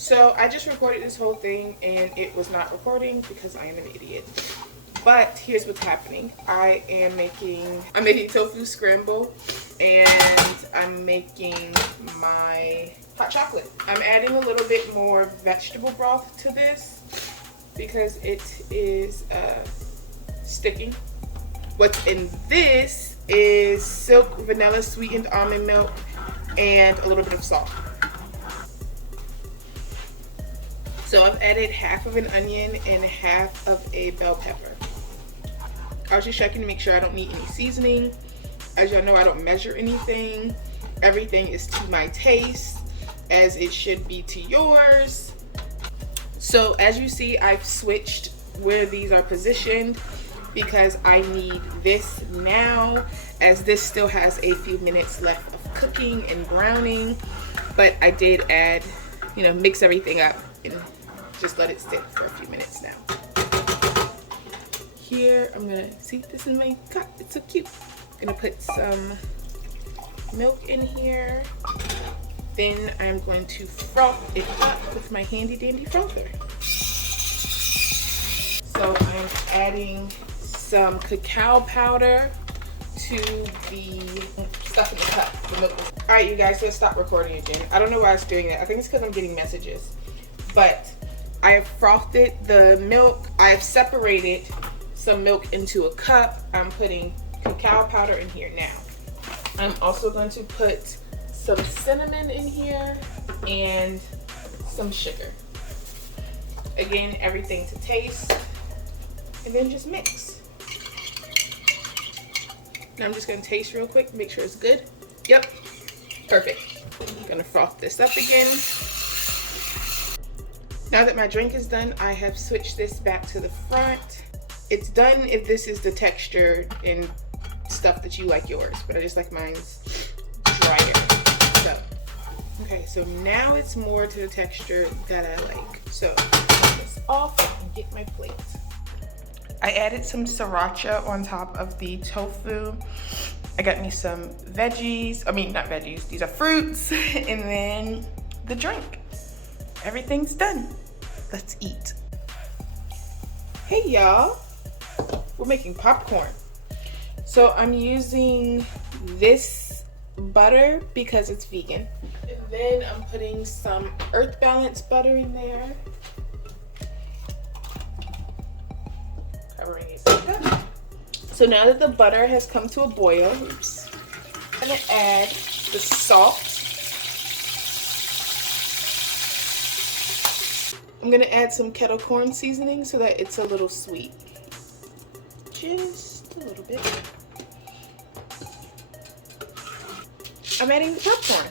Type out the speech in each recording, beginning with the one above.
So I just recorded this whole thing and it was not recording because I am an idiot. But here's what's happening. I'm making tofu scramble and I'm making my hot chocolate. I'm adding a little bit more vegetable broth to this because it is sticking. What's in this is silk vanilla sweetened almond milk and a little bit of salt. So I've added half of an onion and half of a bell pepper. I was just checking to make sure I don't need any seasoning. As y'all know, I don't measure anything. Everything is to my taste, as it should be to yours. So as you see, I've switched where these are positioned because I need this now, as this still has a few minutes left of cooking and browning. But I did add, mix everything up and just let it sit for a few minutes now. Here, I'm gonna, see, this is my cup, it's so cute. I'm gonna put some milk in here. Then I'm going to froth it up with my handy dandy frother. So I'm adding some cacao powder to the stuff in the cup, the milk. All right, you guys, let's stop recording again. I don't know why it's doing that. I think it's because I'm getting messages. But I have frothed the milk. I have separated some milk into a cup. I'm putting cacao powder in here now. I'm also going to put some cinnamon in here and some sugar. Again, everything to taste. And then just mix. Now I'm just gonna taste real quick, make sure it's good. Yep, perfect. I'm gonna froth this up again. Now that my drink is done, I have switched this back to the front. It's done if this is the texture and stuff that you like yours, but I just like mine's drier. Okay, so now it's more to the texture that I like. So turn this off and get my plate. I added some sriracha on top of the tofu. I got me some veggies, not veggies, these are fruits, and then the drink. Everything's done. Let's eat. Hey y'all, we're making popcorn. So I'm using this butter because it's vegan. And then I'm putting some Earth Balance butter in there. Covering it. So now that the butter has come to a boil, I'm gonna add the salt. I'm gonna add some kettle corn seasoning so that it's a little sweet. Just a little bit. I'm adding the popcorn.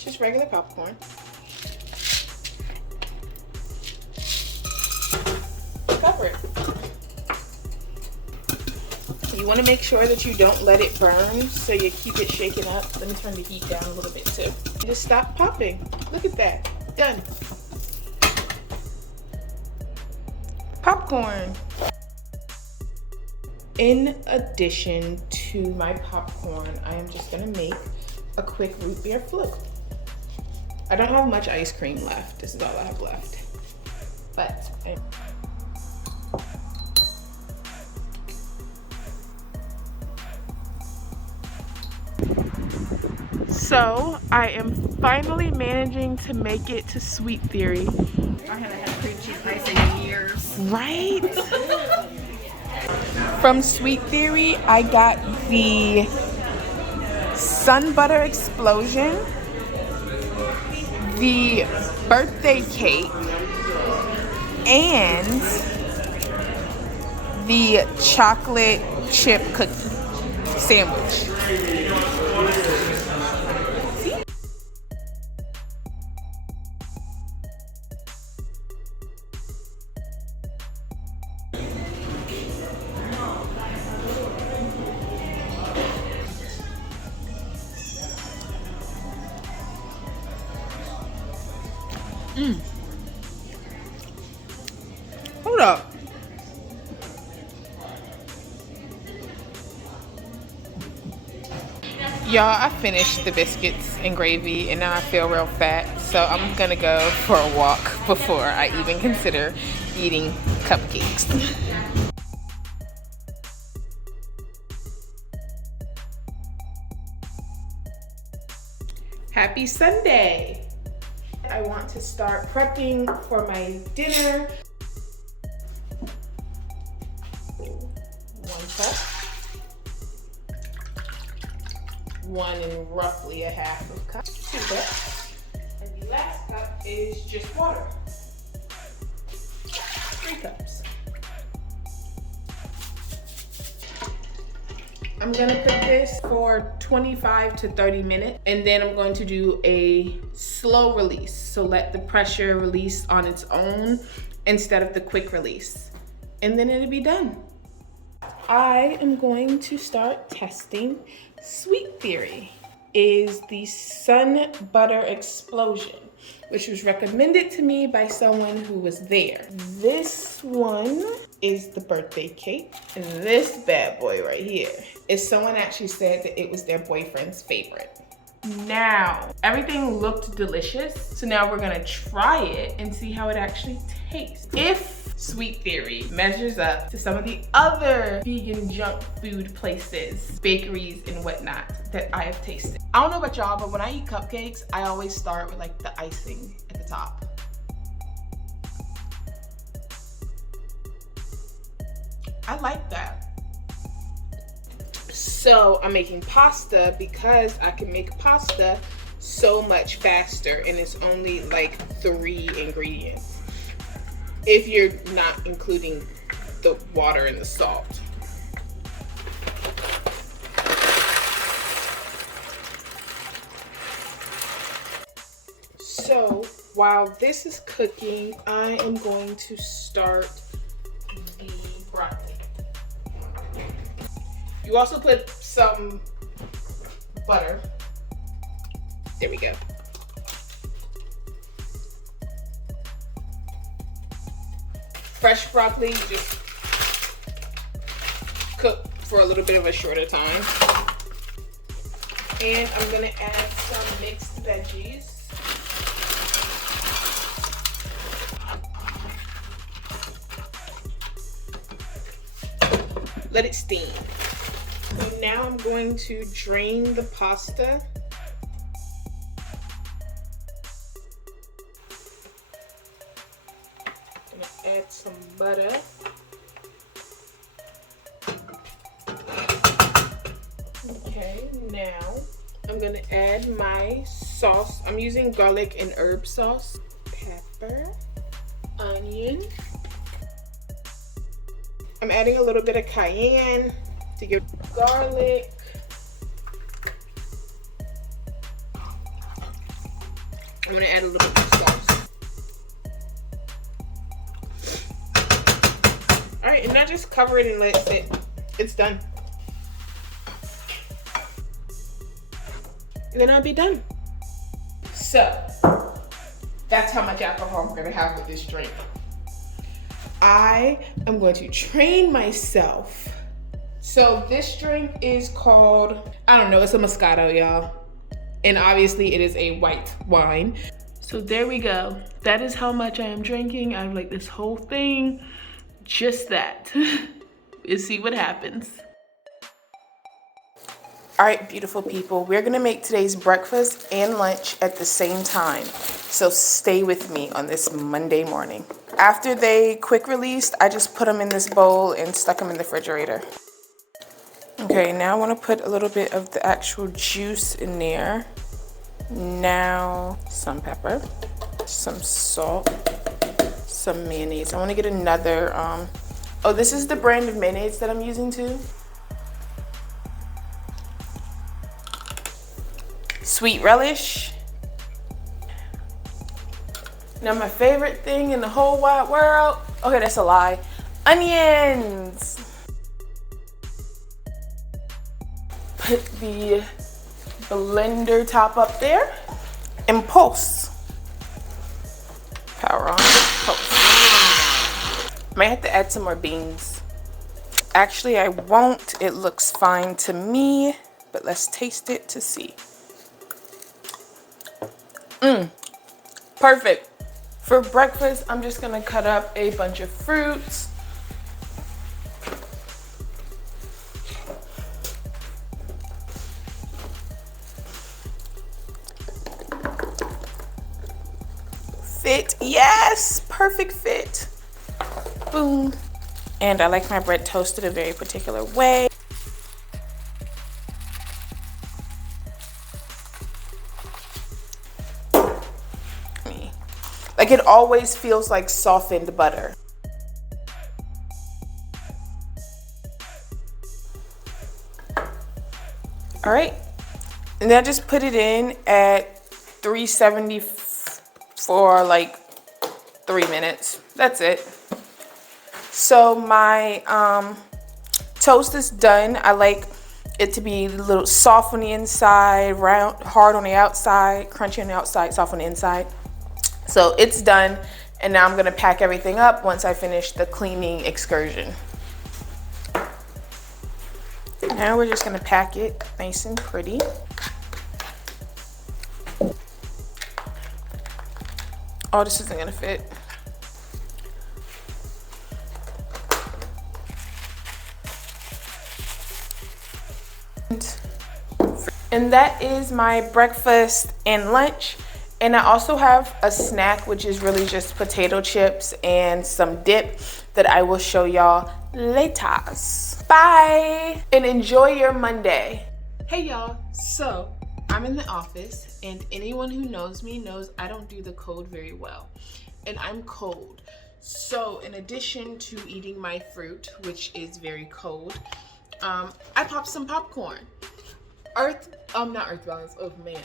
Just regular popcorn. Cover it. You want to make sure that you don't let it burn, so you keep it shaken up. Let me turn the heat down a little bit too. Just stop popping. Look at that. Done. Popcorn. In addition to my popcorn, I am just gonna make a quick root beer float. I don't have much ice cream left. This is all I have left. But so I am finally managing to make it to Sweet Theory. I haven't had cream cheese icing in years. Right? From Sweet Theory, I got the Sun Butter Explosion, the birthday cake, and the chocolate chip cookie sandwich. Hold up. Y'all, I finished the biscuits and gravy and now I feel real fat. So I'm gonna go for a walk before I even consider eating cupcakes. Happy Sunday! I want to start prepping for my dinner. 1 cup. 1 and roughly a half of cup. 2 cups. And the last cup is just water. 3 cups. I'm gonna put this for 25 to 30 minutes, and then I'm going to do a slow release. So let the pressure release on its own instead of the quick release. And then it'll be done. I am going to start testing Sweet Theory. Is the Sun Butter Explosion, which was recommended to me by someone who was there. This one is the birthday cake. And this bad boy right here is someone actually said that it was their boyfriend's favorite. Now, everything looked delicious. So now we're gonna try it and see how it actually tastes. If Sweet Theory measures up to some of the other vegan junk food places, bakeries and whatnot that I have tasted. I don't know about y'all, but when I eat cupcakes, I always start with like the icing at the top. I like that. So I'm making pasta because I can make pasta so much faster and it's only like 3 ingredients. If you're not including the water and the salt. So while this is cooking, I am going to start the broccoli. You also put some butter. There we go. Fresh broccoli, just cook for a little bit of a shorter time. And I'm gonna add some mixed veggies. Let it steam. So now I'm going to drain the pasta. I'm gonna add some butter. Okay, now I'm gonna add my sauce. I'm using garlic and herb sauce. Pepper, onion. I'm adding a little bit of cayenne to give garlic. I'm gonna add a little bit of sauce. All right, and now just cover it and let it sit. It's done. And then I'll be done. So, that's how much alcohol I'm gonna have with this drink. I am going to train myself. So this drink is called, I don't know, it's a Moscato, y'all. And obviously it is a white wine. So there we go. That is how much I am drinking out of like this whole thing. Just that. We'll see what happens. All right, beautiful people, we're gonna make today's breakfast and lunch at the same time. So stay with me on this Monday morning. After they quick released, I just put them in this bowl and stuck them in the refrigerator. Okay, now I wanna put a little bit of the actual juice in there. Now, some pepper, some salt, some mayonnaise. I wanna get another, oh, this is the brand of mayonnaise that I'm using too. Sweet relish. Now my favorite thing in the whole wide world, okay, that's a lie, onions. Put the blender top up there and pulse. Power on, pulse. Might have to add some more beans. Actually, I won't, it looks fine to me, but let's taste it to see. Perfect. For breakfast, I'm just gonna cut up a bunch of fruits. Fit, yes, perfect fit. Boom. And I like my bread toasted a very particular way. Like it always feels like softened butter. All right, and then I just put it in at 370 for like 3 minutes. That's it. So my toast is done. I like it to be a little soft on the inside, round, hard on the outside, crunchy on the outside, soft on the inside. So it's done, and now I'm gonna pack everything up once I finish the cleaning excursion. Now we're just gonna pack it nice and pretty. Oh, this isn't gonna fit. And that is my breakfast and lunch. And I also have a snack, which is really just potato chips and some dip that I will show y'all later. Bye, and enjoy your Monday. Hey y'all, so I'm in the office, and anyone who knows me knows I don't do the cold very well, and I'm cold. So in addition to eating my fruit, which is very cold, I popped some popcorn. Not Earth Balance, oh man.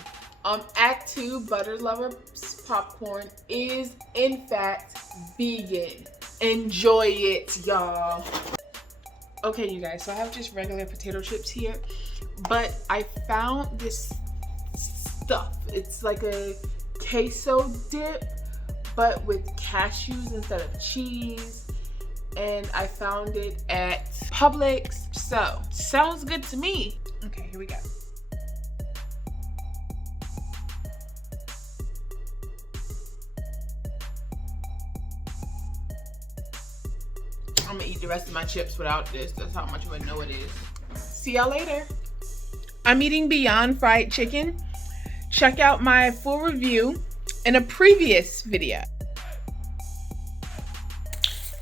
Act 2 Butter Lover popcorn is in fact vegan. Enjoy it, y'all. Okay, you guys, so I have just regular potato chips here, but I found this stuff. It's like a queso dip, but with cashews instead of cheese, and I found it at Publix. So, sounds good to me. Okay, here we go. I'm gonna eat the rest of my chips without this. That's how much of a no it is. See y'all later. I'm eating Beyond Fried Chicken. Check out my full review in a previous video.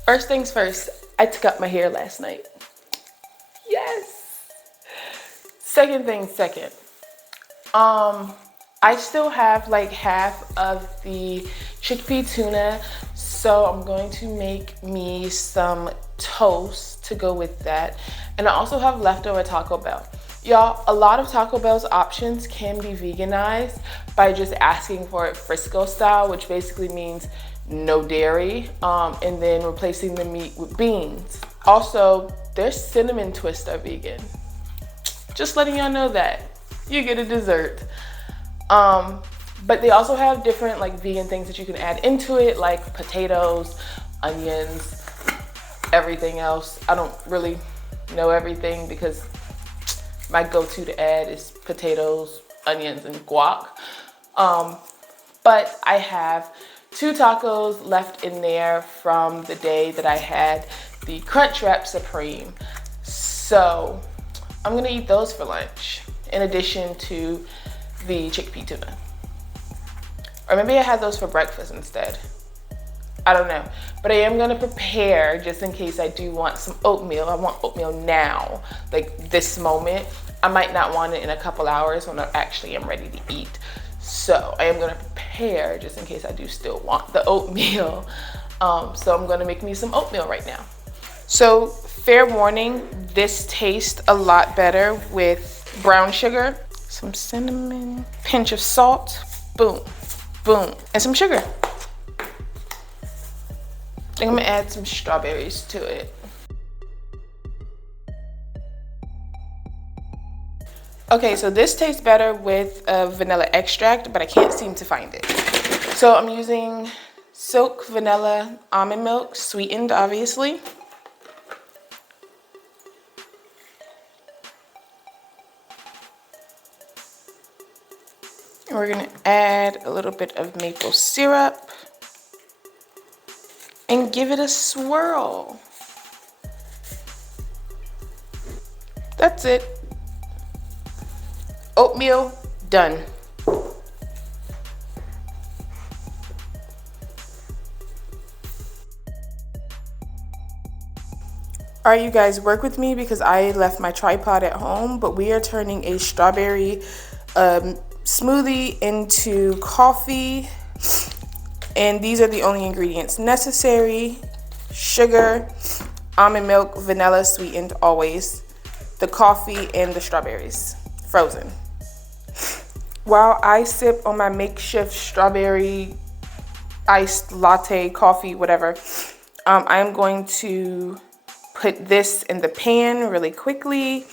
First things first, I took out my hair last night. Yes. Second thing second. I still have like half of the chickpea tuna, so I'm going to make me some toast to go with that. And I also have leftover Taco Bell. Y'all, a lot of Taco Bell's options can be veganized by just asking for it Frisco style, which basically means no dairy, and then replacing the meat with beans. Also, their cinnamon twists are vegan. Just letting y'all know that. You get a dessert. But they also have different like vegan things that you can add into it, like potatoes, onions, everything else. I don't really know everything because my go-to to add is potatoes, onions, and guac. But I have 2 tacos left in there from the day that I had the Crunchwrap Supreme. So I'm gonna eat those for lunch in addition to the chickpea tuna. Or maybe I had those for breakfast instead. I don't know. But I am gonna prepare just in case I do want some oatmeal. I want oatmeal now, like this moment. I might not want it in a couple hours when I actually am ready to eat. So I am gonna prepare just in case I do still want the oatmeal. So I'm gonna make me some oatmeal right now. So fair warning, this tastes a lot better with brown sugar, some cinnamon, pinch of salt, boom, boom, and some sugar. I think I'm gonna add some strawberries to it. Okay, so this tastes better with vanilla extract, but I can't seem to find it. So I'm using Silk Vanilla Almond Milk, sweetened obviously. We're gonna add a little bit of maple syrup and give it a swirl. That's it. Oatmeal, done. All right, you guys, work with me because I left my tripod at home, but we are turning a strawberry smoothie into coffee. And these are the only ingredients necessary: sugar, almond milk, vanilla sweetened always, the coffee, and the strawberries, frozen. While I sip on my makeshift strawberry iced latte, coffee, whatever, I am going to put this in the pan really quickly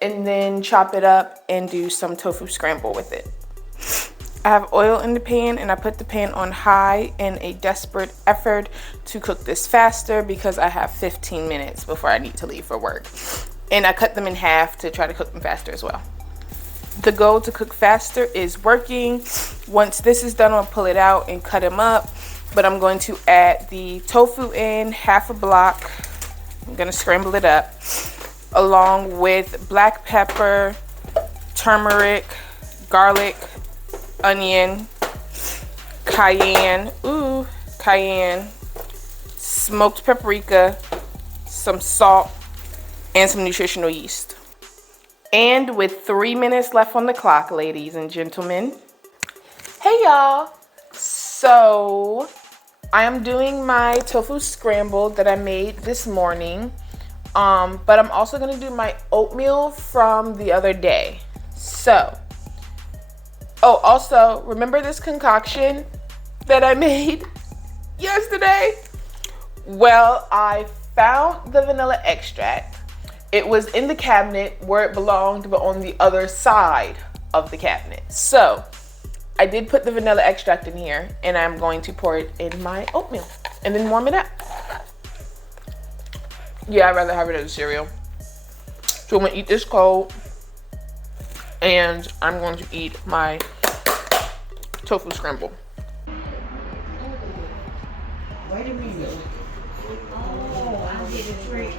and then chop it up and do some tofu scramble with it. I have oil in the pan and I put the pan on high in a desperate effort to cook this faster because I have 15 minutes before I need to leave for work. And I cut them in half to try to cook them faster as well. The goal to cook faster is working. Once this is done, I'll pull it out and cut them up. But I'm going to add the tofu in, half a block. I'm gonna scramble it up along with black pepper, turmeric, garlic, onion, cayenne, smoked paprika, some salt, and some nutritional yeast. And with 3 minutes left on the clock, ladies and gentlemen. Hey y'all. So I am doing my tofu scramble that I made this morning. But I'm also gonna do my oatmeal from the other day. So, oh, also, remember this concoction that I made yesterday? Well, I found the vanilla extract. It was in the cabinet where it belonged, but on the other side of the cabinet. So, I did put the vanilla extract in here, and I'm going to pour it in my oatmeal and then warm it up. Yeah, I'd rather have it as a cereal. So I'm gonna eat this cold, and I'm going to eat my tofu scramble. Wait a minute. Oh, I did a trick.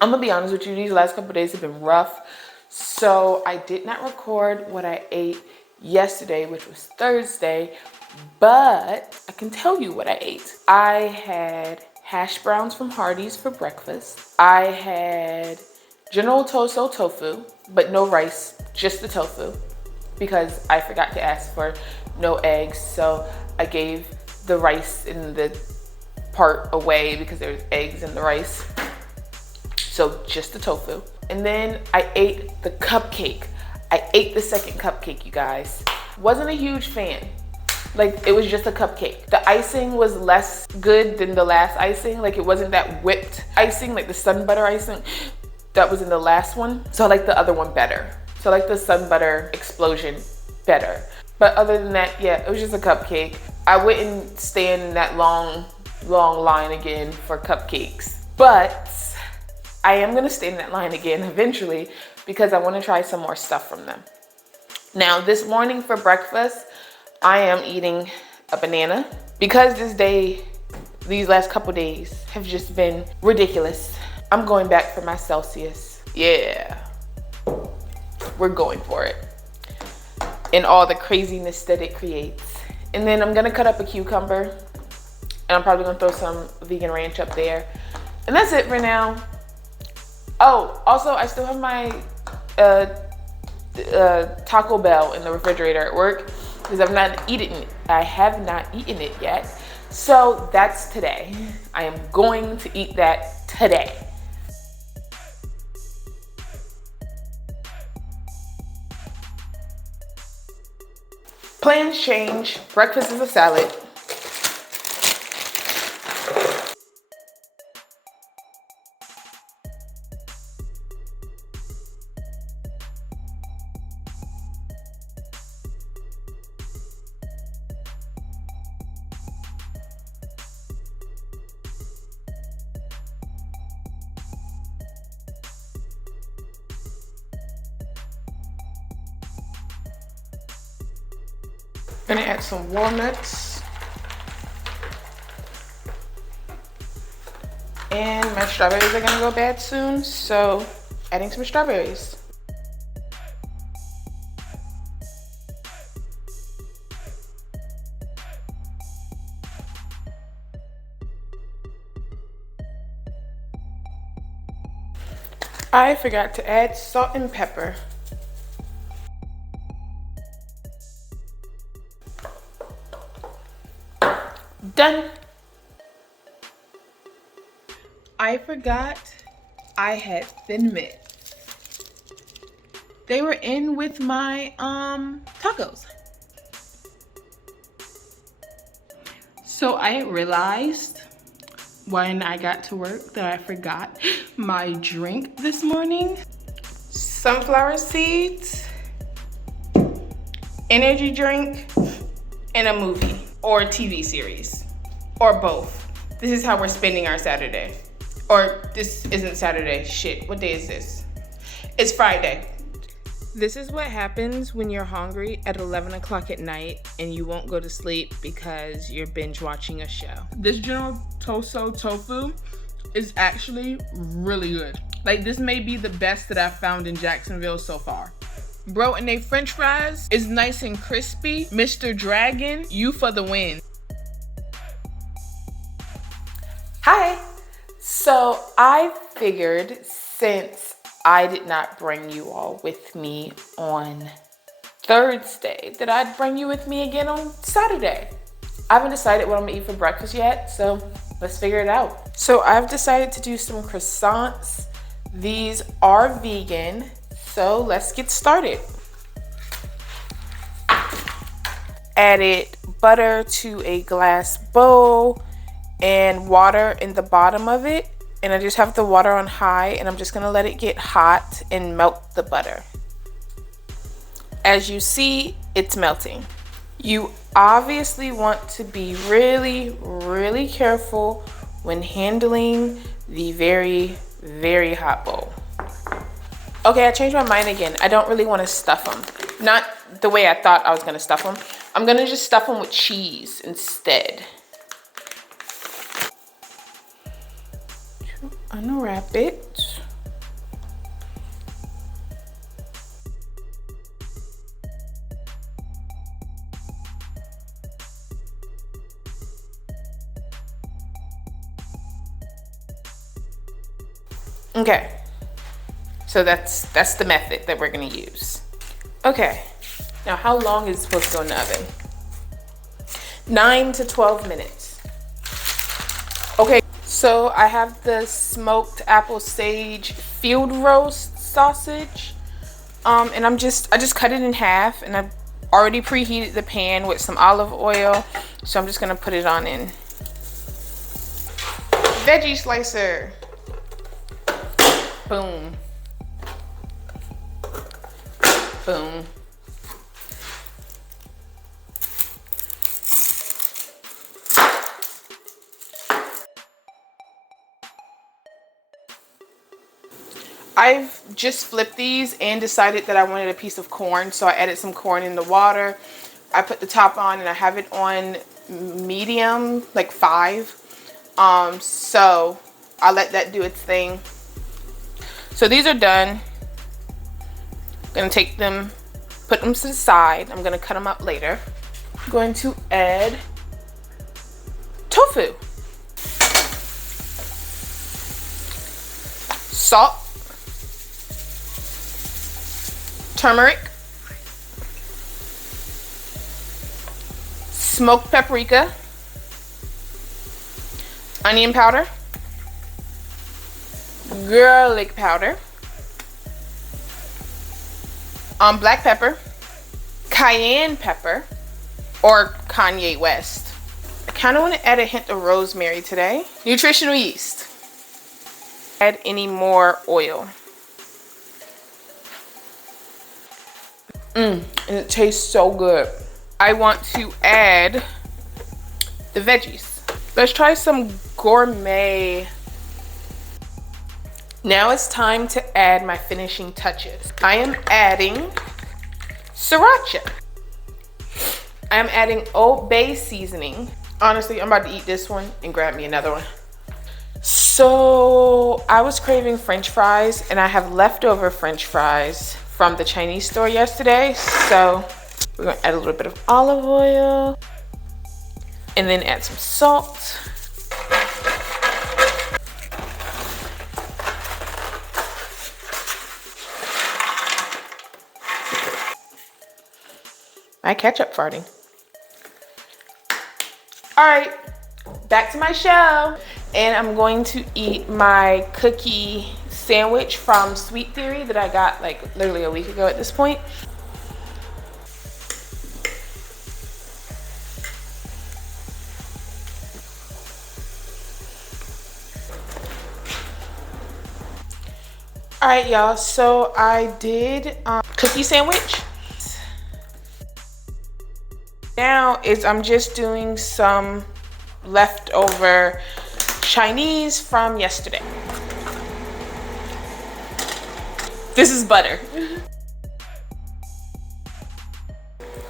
I'm gonna be honest with you, these last couple of days have been rough. So I did not record what I ate yesterday, which was Thursday, but I can tell you what I ate. I had hash browns from Hardee's for breakfast. I had General Tso tofu, but no rice, just the tofu, because I forgot to ask for no eggs. So I gave the rice in the part away because there's eggs in the rice. So just the tofu. And then I ate the cupcake. I ate the second cupcake, you guys. Wasn't a huge fan. Like, it was just a cupcake. The icing was less good than the last icing. Like, it wasn't that whipped icing, like the sun butter icing that was in the last one. So I like the other one better. So I like the sun butter explosion better. But other than that, yeah, it was just a cupcake. I wouldn't stand in that long line again for cupcakes. But I am gonna stay in that line again eventually because I wanna try some more stuff from them. Now, this morning for breakfast, I am eating a banana because these last couple days have just been ridiculous. I'm going back for my Celsius. Yeah, we're going for it. And all the craziness that it creates. And then I'm gonna cut up a cucumber and I'm probably gonna throw some vegan ranch up there. And that's it for now. Oh, also, I still have my Taco Bell in the refrigerator at work because I have not eaten it yet. So that's today. I am going to eat that today. Plans change. Breakfast is a salad. Gonna add some walnuts. And my strawberries are gonna go bad soon, so adding some strawberries. I forgot to add salt and pepper. Done. I forgot I had Thin Mint. They were in with my tacos. So I realized when I got to work that I forgot my drink this morning. Sunflower seeds, energy drink, and a movie or a TV series, or both. This is how we're spending our Saturday. Or this isn't Saturday, shit, what day is this? It's Friday. This is what happens when you're hungry at 11 o'clock at night and you won't go to sleep because you're binge watching a show. This General tofu is actually really good. Like, this may be the best that I've found in Jacksonville so far. Bro, and they french fries is nice and crispy. Mr. Dragon, you for the win. Hi. So I figured since I did not bring you all with me on Thursday that I'd bring you with me again on Saturday. I haven't decided what I'm gonna eat for breakfast yet, so let's figure it out. So I've decided to do some croissants. These are vegan, so let's get started. Added butter to a glass bowl and water in the bottom of it. And I just have the water on high and I'm just gonna let it get hot and melt the butter. As you see, it's melting. You obviously want to be really, really careful when handling the very, very hot bowl. Okay, I changed my mind again. I don't really want to stuff them. Not the way I thought I was gonna stuff them. I'm gonna just stuff them with cheese instead. Unwrap it. Okay, so that's the method that we're gonna use. Okay, now how long is it supposed to go in the oven? 9 to 12 minutes. Okay, so I have the smoked apple sage field roast sausage, and I just cut it in half, and I've already preheated the pan with some olive oil, so I'm just gonna put it on in. Veggie slicer. Boom. Boom. I've just flipped these and decided that I wanted a piece of corn, so I added some corn in the water. I put the top on and I have it on medium, like 5. So I'll let that do its thing. So these are done. I'm gonna take them, put them to the side. I'm gonna cut them up later. I'm going to add tofu, salt, turmeric, smoked paprika, onion powder, garlic powder, black pepper, cayenne pepper, or Kanye West. I kind of want to add a hint of rosemary today. Nutritional yeast. Add any more oil. And it tastes so good. I want to add the veggies. Let's try some gourmet. Now it's time to add my finishing touches. I am adding sriracha. I'm adding Old Bay seasoning. Honestly, I'm about to eat this one and grab me another one. So I was craving French fries, and I have leftover French fries from the Chinese store yesterday. So we're gonna add a little bit of olive oil and then add some salt. My ketchup farting. All right, back to my show. And I'm going to eat my cookie sandwich from Sweet Theory that I got like literally a week ago at this point. All right, y'all, so I did cookie sandwich. Now I'm just doing some leftover Chinese from yesterday. This is butter.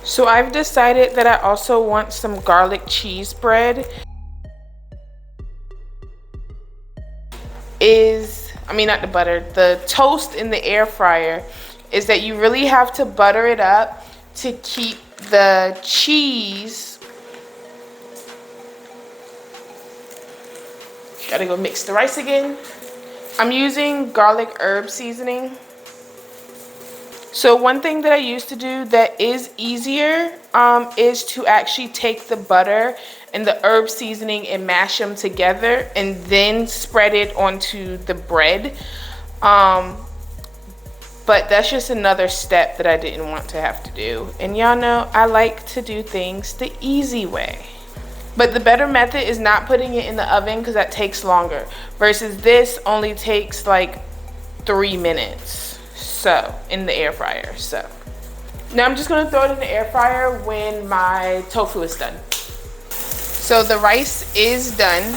So I've decided that I also want some garlic cheese bread. Not the butter, the toast in the air fryer is that you really have to butter it up to keep the cheese. Gotta go mix the rice again. I'm using garlic herb seasoning. So one thing that I used to do that is easier is to actually take the butter and the herb seasoning and mash them together and then spread it onto the bread. But that's just another step that I didn't want to have to do. And y'all know I like to do things the easy way. But the better method is not putting it in the oven because that takes longer. Versus this only takes like 3 minutes. So, in the air fryer. So, now I'm just gonna throw it in the air fryer when my tofu is done. So the rice is done.